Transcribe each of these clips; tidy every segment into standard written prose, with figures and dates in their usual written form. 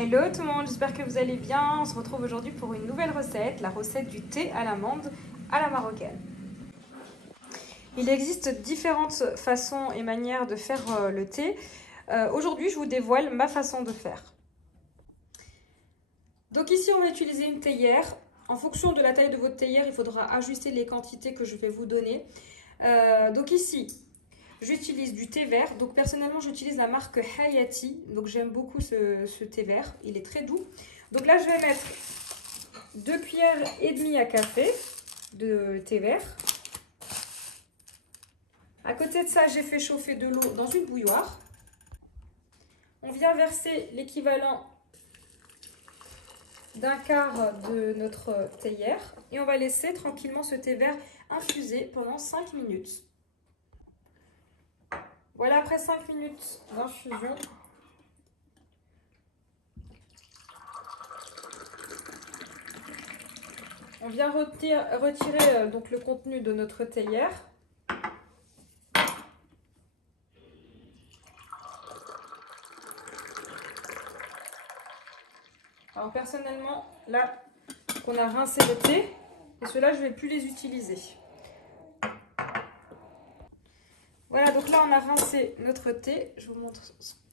Hello tout le monde, j'espère que vous allez bien. On se retrouve aujourd'hui pour une nouvelle recette, la recette du thé à l'amande à la marocaine. Il existe différentes façons et manières de faire le thé. Aujourd'hui, je vous dévoile ma façon de faire. Donc ici, on va utiliser une théière. En fonction de la taille de votre théière, il faudra ajuster les quantités que je vais vous donner. Donc ici, j'utilise du thé vert. Donc personnellement, j'utilise la marque Hayati. Donc j'aime beaucoup ce thé vert. Il est très doux. Donc là, je vais mettre 2 cuillères et demie à café de thé vert. À côté de ça, j'ai fait chauffer de l'eau dans une bouilloire. On vient verser l'équivalent d'un quart de notre théière et on va laisser tranquillement ce thé vert infuser pendant 5 minutes. Voilà, après 5 minutes d'infusion, on vient retirer donc le contenu de notre théière. Alors personnellement, là qu'on a rincé le thé, et ceux-là je ne vais plus les utiliser. Voilà, donc là on a rincé notre thé. Je vous montre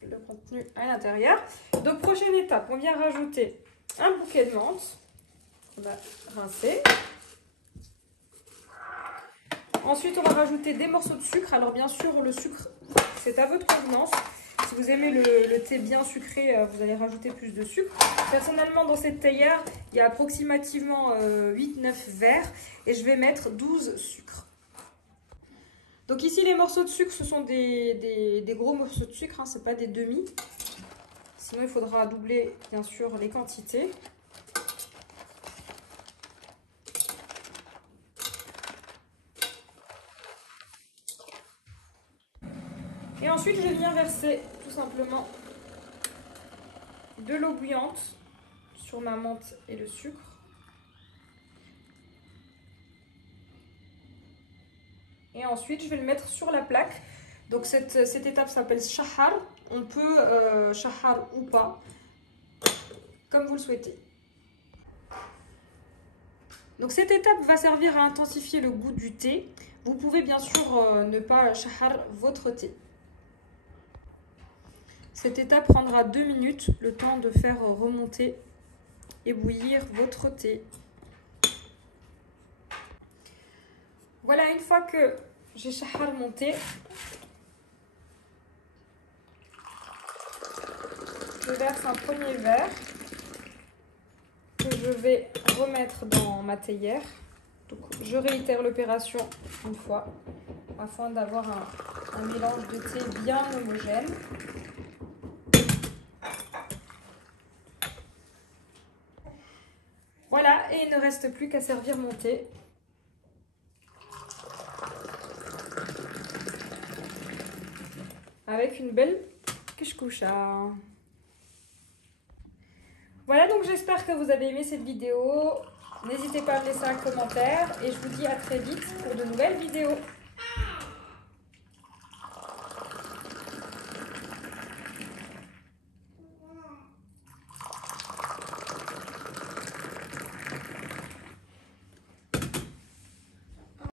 le contenu à l'intérieur. Donc prochaine étape, on vient rajouter un bouquet de menthe. On va rincer. Ensuite on va rajouter des morceaux de sucre. Alors bien sûr le sucre c'est à votre convenance. Si vous aimez le thé bien sucré, vous allez rajouter plus de sucre. Personnellement, dans cette théière, il y a approximativement 8-9 verres et je vais mettre 12 sucres. Donc ici, les morceaux de sucre, ce sont des gros morceaux de sucre, hein, ce n'est pas des demi. Sinon, il faudra doubler, bien sûr, les quantités. Et ensuite, je viens verser tout simplement de l'eau bouillante sur ma menthe et le sucre. Et ensuite, je vais le mettre sur la plaque. Donc cette étape s'appelle shahar. On peut shahar ou pas, comme vous le souhaitez. Donc cette étape va servir à intensifier le goût du thé. Vous pouvez bien sûr ne pas shahar votre thé. Cette étape prendra 2 minutes, le temps de faire remonter et bouillir votre thé. Voilà, une fois que j'ai shahar mon thé, je verse un premier verre que je vais remettre dans ma théière. Donc, je réitère l'opération une fois afin d'avoir un mélange de thé bien homogène. Voilà, et il ne reste plus qu'à servir mon thé. Avec une belle kishkoucha. Voilà, donc j'espère que vous avez aimé cette vidéo. N'hésitez pas à me laisser un commentaire et je vous dis à très vite pour de nouvelles vidéos.